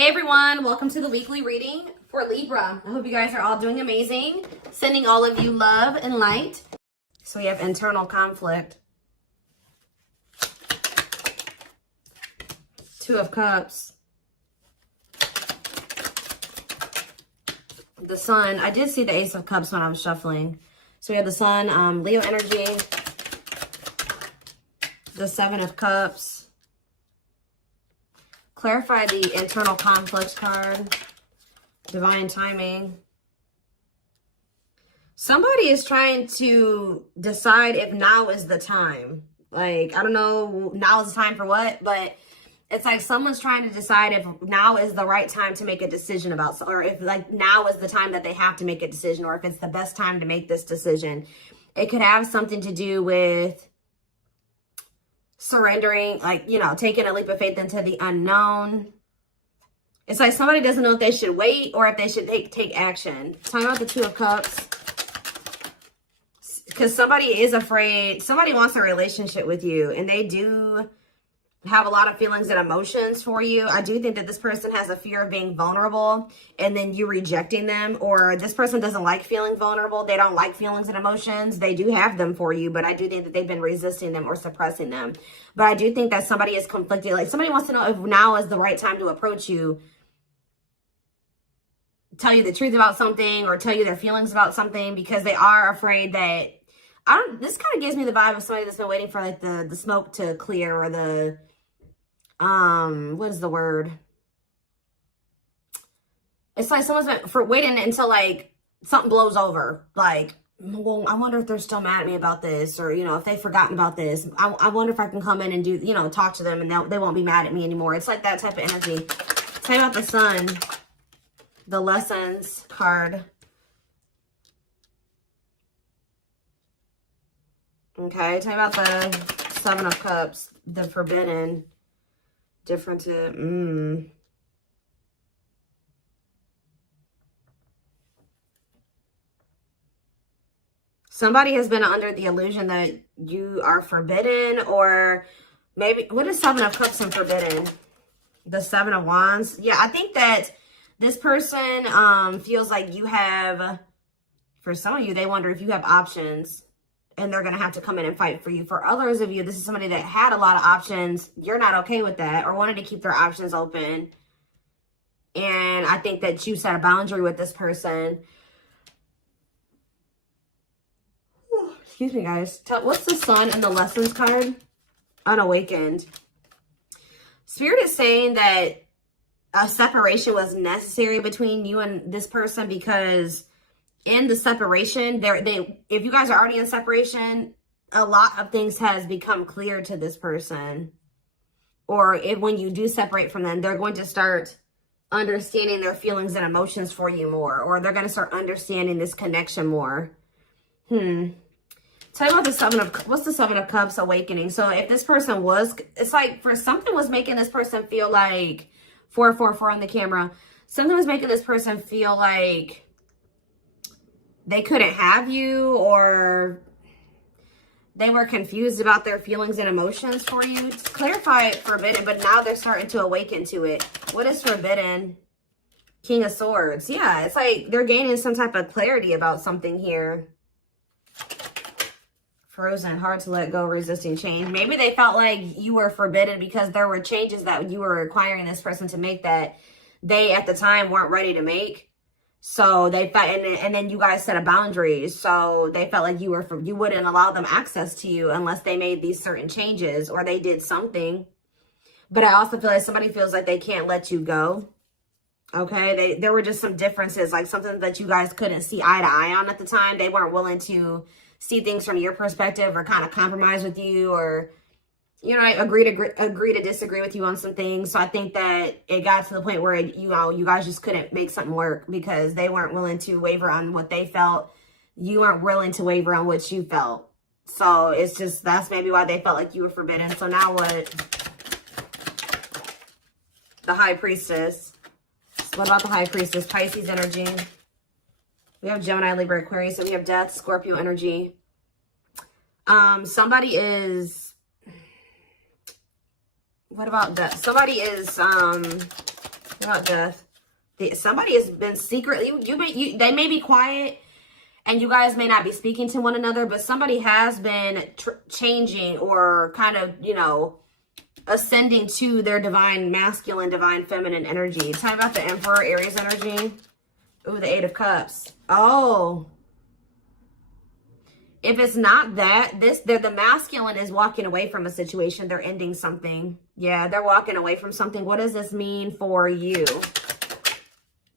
Hey everyone, welcome to the weekly reading for Libra. I hope you guys are all doing amazing. Sending all of you love and light. So we have internal conflict. Two of Cups. The Sun. I did see the Ace of Cups when I was shuffling. So we have the Sun, Leo energy. The Seven of Cups. Clarify the internal conflicts card. Divine timing. Somebody is trying to decide if now is the time. Like, I don't know, now is the time for what, but it's like someone's trying to decide if now is the right time to make a decision about, or if like now is the time that they have to make a decision, or if it's the best time to make this decision. It could have something to do with surrendering, like, you know, taking a leap of faith into the unknown. It's like somebody doesn't know if they should wait or if they should take action. Talking about the Two of Cups. Because somebody is afraid, somebody wants a relationship with you, and they do have a lot of feelings and emotions for you. I do think that this person has a fear of being vulnerable and then you rejecting them, or this person doesn't like feeling vulnerable. They don't like feelings and emotions. They do have them for you, but I do think that they've been resisting them or suppressing them. But I do think that somebody is conflicted. Like somebody wants to know if now is the right time to approach you, tell you the truth about something, or tell you their feelings about something, because they are afraid that, this kind of gives me the vibe of somebody that's been waiting for like the smoke to clear, or the, what is the word? It's like someone's been waiting until like something blows over. Like, well, I wonder if they're still mad at me about this, or, you know, if they've forgotten about this. I wonder if I can come in and do, you know, talk to them and they won't be mad at me anymore. It's like that type of energy. Tell me about the Sun, the Lessons card. Okay, tell me about the Seven of Cups, the Forbidden, different to, Somebody has been under the illusion that you are forbidden, or maybe, what is Seven of Cups and Forbidden? The Seven of Wands. Yeah, I think that this person feels like you have, for some of you, they wonder if you have options, and they're going to have to come in and fight for you. For others of you, this is somebody that had a lot of options. You're not okay with that, or wanted to keep their options open. And I think that you set a boundary with this person. Excuse me, guys. What's the Sun and the Lessons card? Unawakened. Spirit is saying that a separation was necessary between you and this person, because in the separation, if you guys are already in separation, a lot of things has become clear to this person. Or when you do separate from them, they're going to start understanding their feelings and emotions for you more, or they're going to start understanding this connection more. Tell me about the Seven of, what's the Seven of Cups awakening? So if this person was, it's like for something was making this person feel like, 444 on the camera, something was making this person feel like they couldn't have you, or they were confused about their feelings and emotions for you. Just clarify Forbidden, but now they're starting to awaken to it. What is Forbidden? King of Swords. Yeah, it's like they're gaining some type of clarity about something here. Frozen, hard to let go, resisting change. Maybe they felt like you were forbidden because there were changes that you were requiring this person to make that they at the time weren't ready to make. So they felt, and then you guys set a boundary. So they felt like you wouldn't allow them access to you unless they made these certain changes or they did something. But I also feel like somebody feels like they can't let you go. Okay, there were just some differences, like something that you guys couldn't see eye to eye on at the time. They weren't willing to see things from your perspective, or kind of compromise with you, or, you know, agree to disagree with you on some things. So I think that it got to the point where, you know, you guys just couldn't make something work because they weren't willing to waver on what they felt. You weren't willing to waver on what you felt. So it's just, that's maybe why they felt like you were forbidden. So now what? The High Priestess. What about the High Priestess? Pisces energy. We have Gemini, Libra, Aquarius. So we have Death, Scorpio energy. Somebody is, what about that? Somebody is What about death? Somebody has been secretly, they may be quiet and you guys may not be speaking to one another, but somebody has been changing or kind of, you know, ascending to their divine masculine, divine feminine energy. Tell me about the Emperor, Aries energy. Ooh, the Eight of Cups. Oh. If it's not that, the masculine is walking away from a situation. They're ending something. Yeah, they're walking away from something. What does this mean for you?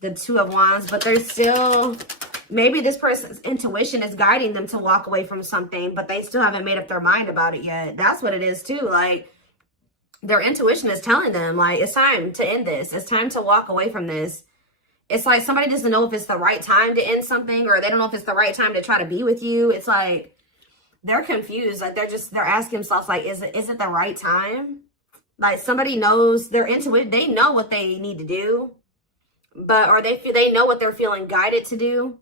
The Two of Wands, but they're still, maybe this person's intuition is guiding them to walk away from something, but they still haven't made up their mind about it yet. That's what it is too. Like, their intuition is telling them, like, it's time to end this. It's time to walk away from this. It's like somebody doesn't know if it's the right time to end something, or they don't know if it's the right time to try to be with you. It's like they're confused. Like they're asking themselves, like, is it the right time? Like somebody knows, they're into it. They know what they need to do, but they know what they're feeling guided to do.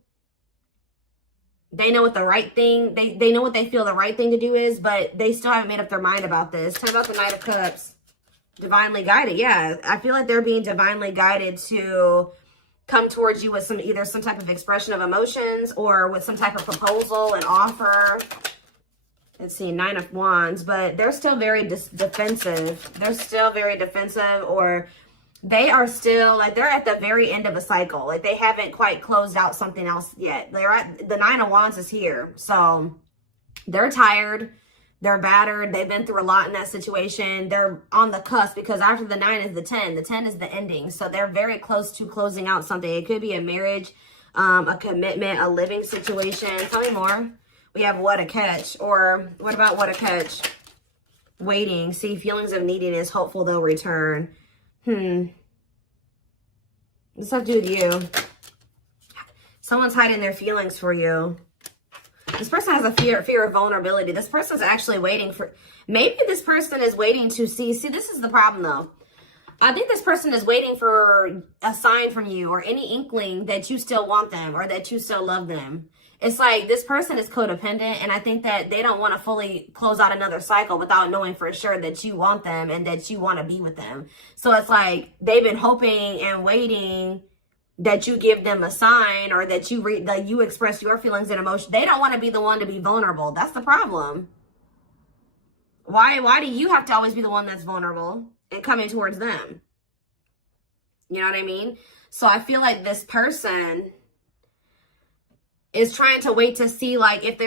They know what the right thing, they know what they feel the right thing to do is, but they still haven't made up their mind about this. Tell me about the Knight of Cups. Divinely guided. Yeah, I feel like they're being divinely guided to come towards you with either some type of expression of emotions or with some type of proposal and offer. Let's see, Nine of Wands, but they're still very defensive. They're still very defensive, or they are still like they're at the very end of a cycle. Like they haven't quite closed out something else yet. They're at the Nine of Wands is here. So they're tired. They're battered. They've been through a lot in that situation. They're on the cusp because after the 9 is the 10. The 10 is the ending. So they're very close to closing out something. It could be a marriage, a commitment, a living situation. Tell me more. We have What a Catch. Or what about What a Catch? Waiting. See, feelings of neediness. Hopeful they'll return. What's that to do with you? Someone's hiding their feelings for you. This person has a fear of vulnerability. This person's actually waiting for, maybe this person is waiting to see this is the problem though. I think this person is waiting for a sign from you or any inkling that you still want them or that you still love them. It's like this person is codependent, and I think that they don't want to fully close out another cycle without knowing for sure that you want them and that you want to be with them. So it's like they've been hoping and waiting that you give them a sign or that you express your feelings and emotions. They don't want to be the one to be vulnerable. That's the problem. Why do you have to always be the one that's vulnerable and coming towards them? You know what I mean? So I feel like this person is trying to wait to see like if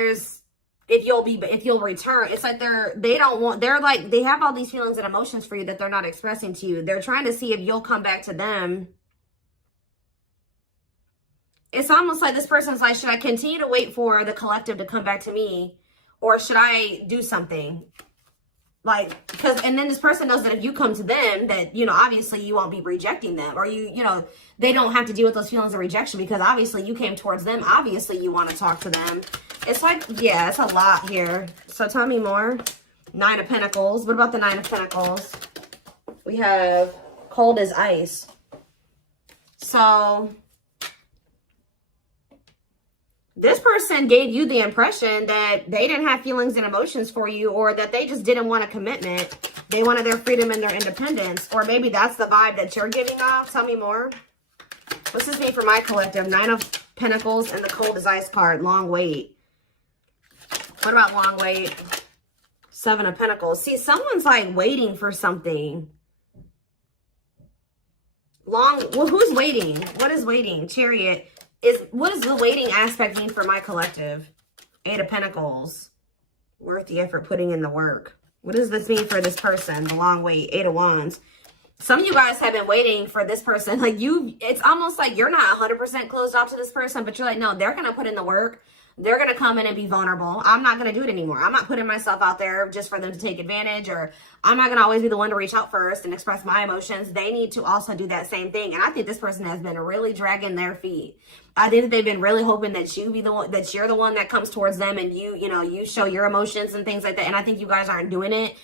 you'll return. It's like they have all these feelings and emotions for you that they're not expressing to you. They're trying to see if you'll come back to them. It's almost like this person's like, should I continue to wait for the collective to come back to me, or should I do something? Like, and then this person knows that if you come to them, that, you know, obviously you won't be rejecting them, or you know, they don't have to deal with those feelings of rejection because obviously you came towards them. Obviously you want to talk to them. It's like, yeah, it's a lot here. So tell me more. Nine of Pentacles. What about the Nine of Pentacles? We have cold as ice. So this person gave you the impression that they didn't have feelings and emotions for you, or that they just didn't want a commitment. They wanted their freedom and their independence. Or maybe that's the vibe that you're giving off. Tell me more. What's this mean for my collective? Nine of Pentacles and the cold as ice card. Long wait. What about long wait? Seven of Pentacles. See, someone's like waiting for something. Well, who's waiting? What is waiting? Chariot. What does the waiting aspect mean for my collective? Eight of Pentacles. Worth the effort, putting in the work. What does this mean for this person? The long wait. Eight of Wands. Some of you guys have been waiting for this person. Like it's almost like you're not 100% closed off to this person, but you're like, no, they're going to put in the work. They're going to come in and be vulnerable. I'm not going to do it anymore. I'm not putting myself out there just for them to take advantage, or I'm not going to always be the one to reach out first and express my emotions. They need to also do that same thing. And I think this person has been really dragging their feet. I think that they've been really hoping that you're the one that comes towards them and you show your emotions and things like that. And I think you guys aren't doing it.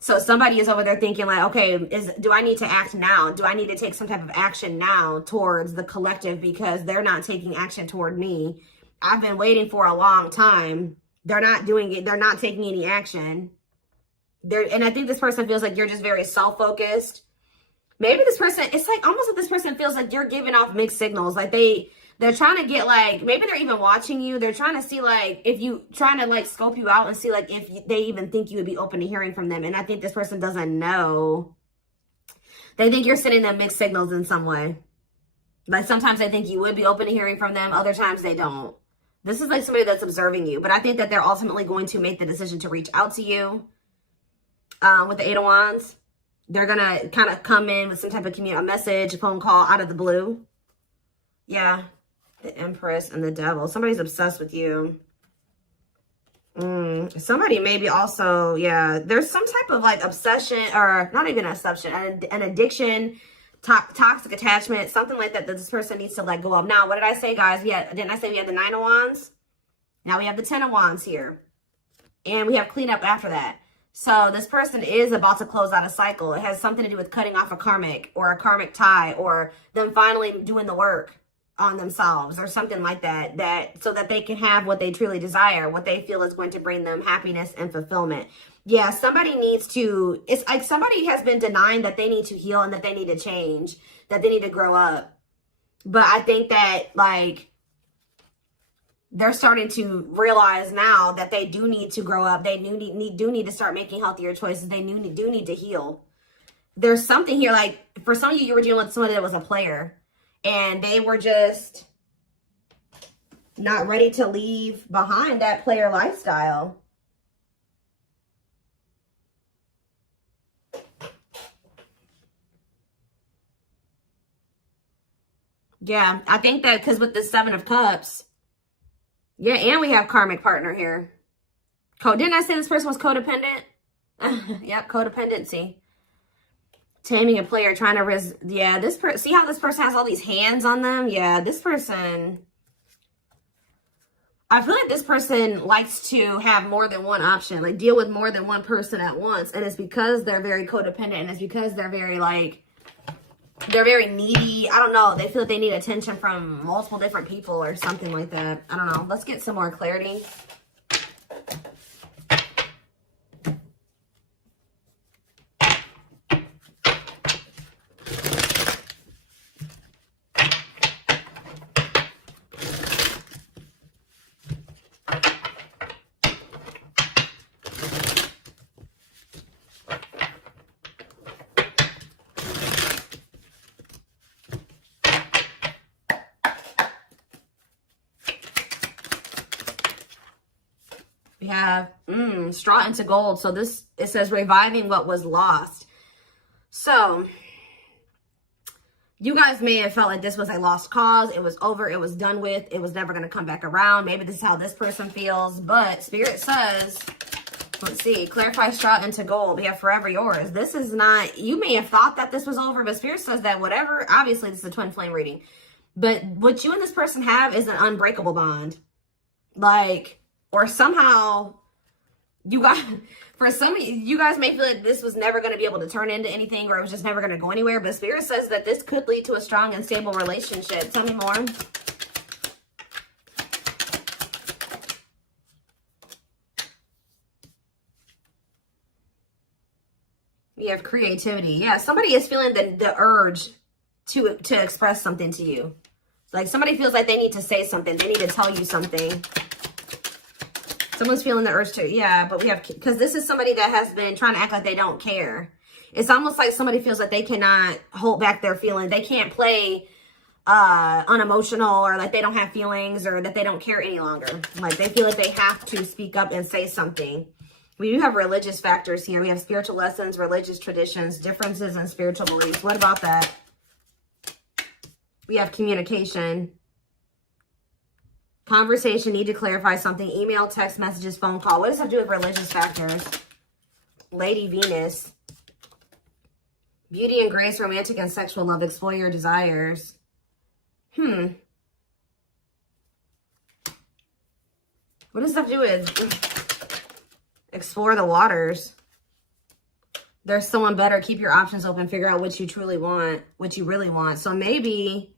So somebody is over there thinking like, okay, do I need to act now? Do I need to take some type of action now towards the collective because they're not taking action toward me? I've been waiting for a long time. They're not doing it. They're not taking any action. And I think this person feels like you're just very self-focused. Maybe this person, it's like almost like this person feels like you're giving off mixed signals. Like they're trying to get like, maybe they're even watching you. They're trying to see like, if you, trying to like scope you out and see like if they even think you would be open to hearing from them. And I think this person doesn't know. They think you're sending them mixed signals in some way. Like sometimes they think you would be open to hearing from them. Other times they don't. This is like somebody that's observing you. But I think that they're ultimately going to make the decision to reach out to you. With the Eight of Wands. They're going to kind of come in with some type of a message, a phone call out of the blue. Yeah. The Empress and the Devil. Somebody's obsessed with you. Somebody maybe also, yeah. There's some type of like obsession, or not even an obsession, an addiction, toxic attachment, something like that this person needs to let go of. Now, what did I say, guys? Didn't I say we had the Nine of Wands? Now we have the Ten of Wands here. And we have cleanup after that. So this person is about to close out a cycle. It has something to do with cutting off a karmic or a karmic tie, or them finally doing the work on themselves or something like that, so that they can have what they truly desire, what they feel is going to bring them happiness and fulfillment. Yeah, somebody needs to, it's like somebody has been denying that they need to heal and that they need to change, that they need to grow up. But I think that like, they're starting to realize now that they do need to grow up. They do need to start making healthier choices. They do need to heal. There's something here, like for some of you, you were dealing with somebody that was a player and they were just not ready to leave behind that player lifestyle. Yeah, I think that because with the Seven of Cups, yeah, and we have karmic partner here. Didn't I say this person was codependent? Yep, codependency. Taming a player, trying to yeah, this person, see how this person has all these hands on them? Yeah, this person, I feel like this person likes to have more than one option, like deal with more than one person at once. And it's because they're very codependent, and it's because they're very like, they're very needy. I don't know. They feel like they need attention from multiple different people or something like that. I don't know. Let's get some more clarity. We have straw into gold. So this, it says reviving what was lost. So you guys may have felt like this was a lost cause. It was over. It was done with. It was never going to come back around. Maybe this is how this person feels. But Spirit says, let's see, clarify straw into gold. We have forever yours. This is not, you may have thought that this was over, but Spirit says that whatever, obviously this is a twin flame reading. But what you and this person have is an unbreakable bond. Like, or somehow you guys, for some of you guys may feel like this was never going to be able to turn into anything, or it was just never going to go anywhere. But Spirit says that this could lead to a strong and stable relationship. Tell me more. We have creativity. Yeah, somebody is feeling the urge to express something to you. Like somebody feels like they need to say something. They need to tell you something. Someone's feeling the urge to, yeah, but we have, because this is somebody that has been trying to act like they don't care. It's almost like somebody feels like they cannot hold back their feelings. They can't play unemotional, or like they don't have feelings, or that they don't care any longer. Like they feel like they have to speak up and say something. We do have religious factors here. We have spiritual lessons, religious traditions, differences in spiritual beliefs. What about that? We have communication. Conversation, need to clarify something. Email, text messages, phone call. What does that do with religious factors? Lady Venus. Beauty and grace, romantic and sexual love. Explore your desires. What does that do with explore the waters? There's someone better. Keep your options open. Figure out what you truly want, what you really want. So maybe,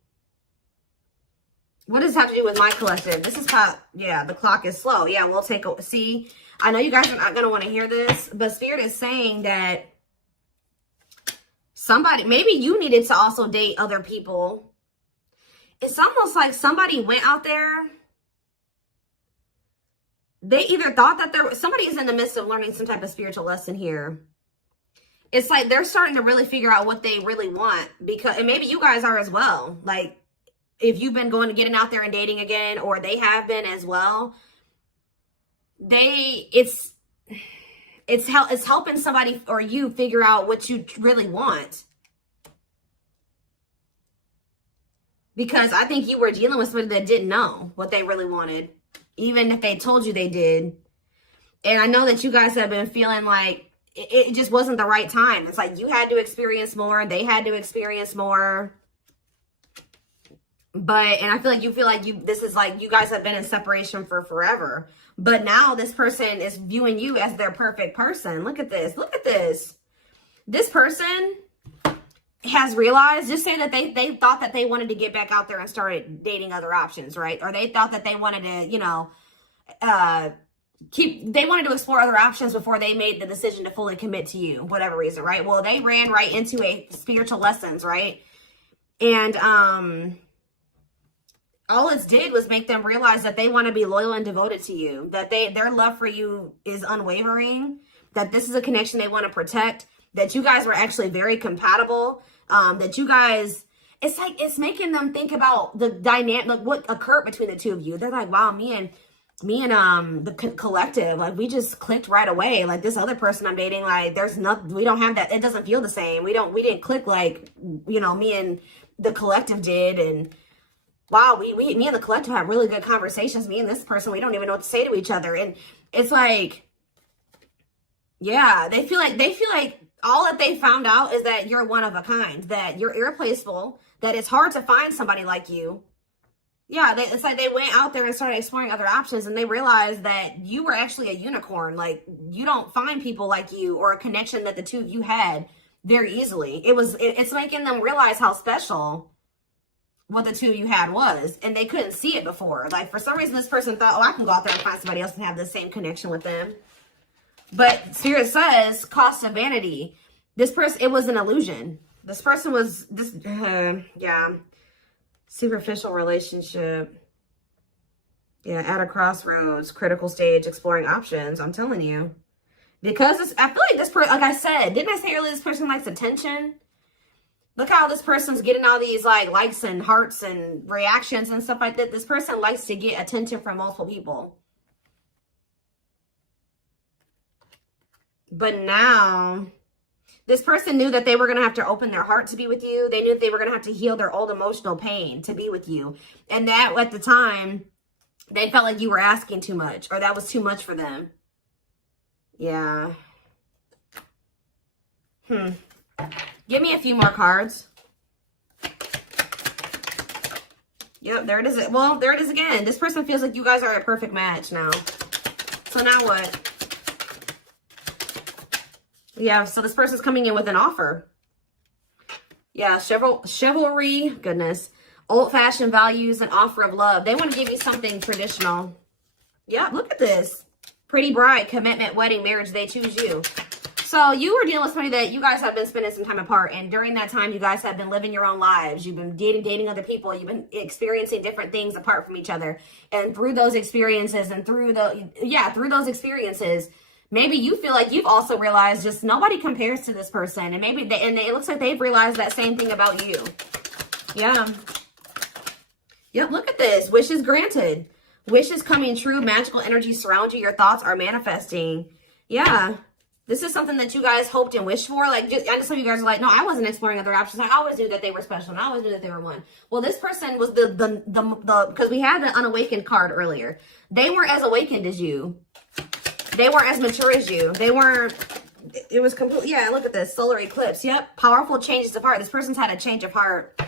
what does this have to do with my collective? This is how, yeah, the clock is slow. Yeah, we'll take a, see, I know you guys are not going to want to hear this, but Spirit is saying that Somebody, maybe you needed to also date other people. It's almost like somebody went out there. They either thought that somebody's in the midst of learning some type of spiritual lesson here. It's like they're starting to really figure out what they really want, because, and maybe you guys are as well. Like, if you've been getting out there and dating again, or they have been as well, it's helping somebody or you figure out what you really want. Because I think you were dealing with somebody that didn't know what they really wanted, even if they told you they did. And I know that you guys have been feeling like it just wasn't the right time. It's like you had to experience more, they had to experience more. But, and I feel like this is like you guys have been in separation for forever. But now this person is viewing you as their perfect person. Look at this. Look at this. This person has realized, just say that they thought that they wanted to get back out there and started dating other options, right? Or they thought that they wanted to, you know, they wanted to explore other options before they made the decision to fully commit to you, whatever reason, right? Well, they ran right into a spiritual lessons, right? And all it did was make them realize that they want to be loyal and devoted to you, that their love for you is unwavering, that this is a connection they want to protect, that you guys were actually very compatible, that you guys, it's like, it's making them think about the dynamic, like what occurred between the two of you. They're like, wow, me and the collective, like, we just clicked right away. Like, this other person I'm dating, like, we don't have that. It doesn't feel the same. We didn't click like, you know, me and the collective did. And wow, me and the collective have really good conversations. Me and this person, we don't even know what to say to each other. And it's like, yeah, they feel like all that they found out is that you're one of a kind, that you're irreplaceable, that it's hard to find somebody like you. Yeah, it's like they went out there and started exploring other options, and they realized that you were actually a unicorn. Like, you don't find people like you or a connection that the two of you had very easily. It's making them realize how special what the two of you had was, and they couldn't see it before. Like, for some reason, this person thought, oh, I can go out there and find somebody else and have the same connection with them. But Spirit says, cost of vanity. This person, it was an illusion. This person was, yeah, superficial relationship. Yeah, at a crossroads, critical stage, exploring options. I'm telling you. Because I feel like this person, like I said, didn't I say earlier, this person likes attention? Look how this person's getting all these like likes and hearts and reactions and stuff like that. This person likes to get attention from multiple people. But now, this person knew that they were going to have to open their heart to be with you. They knew that they were going to have to heal their old emotional pain to be with you. And that, at the time, they felt like you were asking too much, or that was too much for them. Yeah. Give me a few more cards. Yep, there it is. Well, there it is again. This person feels like you guys are a perfect match now. So now what? Yeah, so this person's coming in with an offer. Yeah, chivalry, goodness. Old-fashioned values, an offer of love. They want to give you something traditional. Yeah, look at this. Pretty bride, commitment, wedding, marriage, they choose you. So you were dealing with somebody that you guys have been spending some time apart. And during that time, you guys have been living your own lives. You've been dating other people. You've been experiencing different things apart from each other. And through those experiences and through those experiences, maybe you feel like you've also realized just nobody compares to this person. And maybe it looks like they've realized that same thing about you. Yeah. Yep, look at this. Wishes granted. Wishes coming true. Magical energy surround you. Your thoughts are manifesting. Yeah. This is something that you guys hoped and wished for. Like, I know some of you guys are like, no, I wasn't exploring other options. I always knew that they were special, and I always knew that they were one. Well, this person was because we had the unawakened card earlier. They weren't as awakened as you. They weren't as mature as you. They weren't, it was completely, yeah, look at this, solar eclipse. Yep, powerful changes of heart. This person's had a change of heart.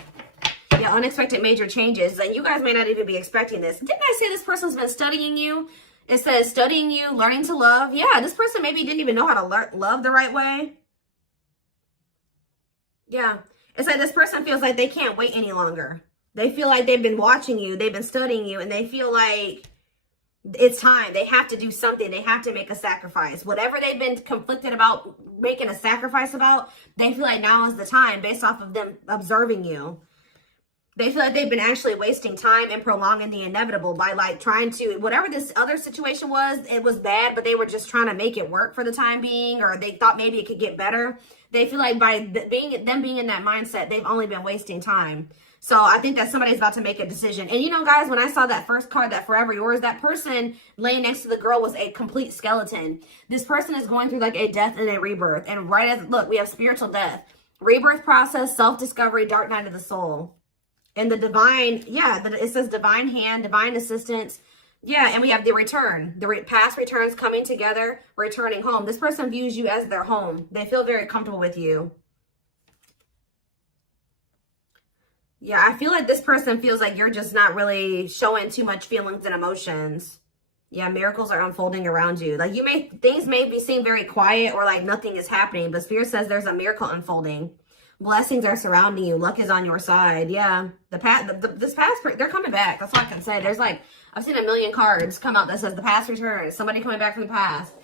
Yeah, unexpected major changes. And you guys may not even be expecting this. Didn't I say this person's been studying you? It says studying you, learning to love. Yeah, this person maybe didn't even know how to love the right way. Yeah, it's like this person feels like they can't wait any longer. They feel like they've been watching you, they've been studying you, and they feel like It's time. They have to do something. They have to make a sacrifice. Whatever they've been conflicted about making a sacrifice about, they feel like now is the time based off of them observing you. They feel like they've been actually wasting time and prolonging the inevitable by like trying to, whatever this other situation was, it was bad, but they were just trying to make it work for the time being, or they thought maybe it could get better. They feel like by being in that mindset, they've only been wasting time. So I think that somebody's about to make a decision. And you know, guys, when I saw that first card, that Forever Yours, that person laying next to the girl was a complete skeleton. This person is going through like a death and a rebirth. And right as, look, we have spiritual death, rebirth process, self-discovery, dark night of the soul. And the divine, yeah, it says divine hand, divine assistance. Yeah, and we have the return. The past returns coming together, returning home. This person views you as their home. They feel very comfortable with you. Yeah, I feel like this person feels like you're just not really showing too much feelings and emotions. Yeah, miracles are unfolding around you. Like things may seem very quiet or like nothing is happening, but Spirit says there's a miracle unfolding. Blessings are surrounding you. Luck is on your side. Yeah, this past, they're coming back. That's all I can say. There's like, I've seen a million cards come out that says the past returns. Somebody coming back from the past.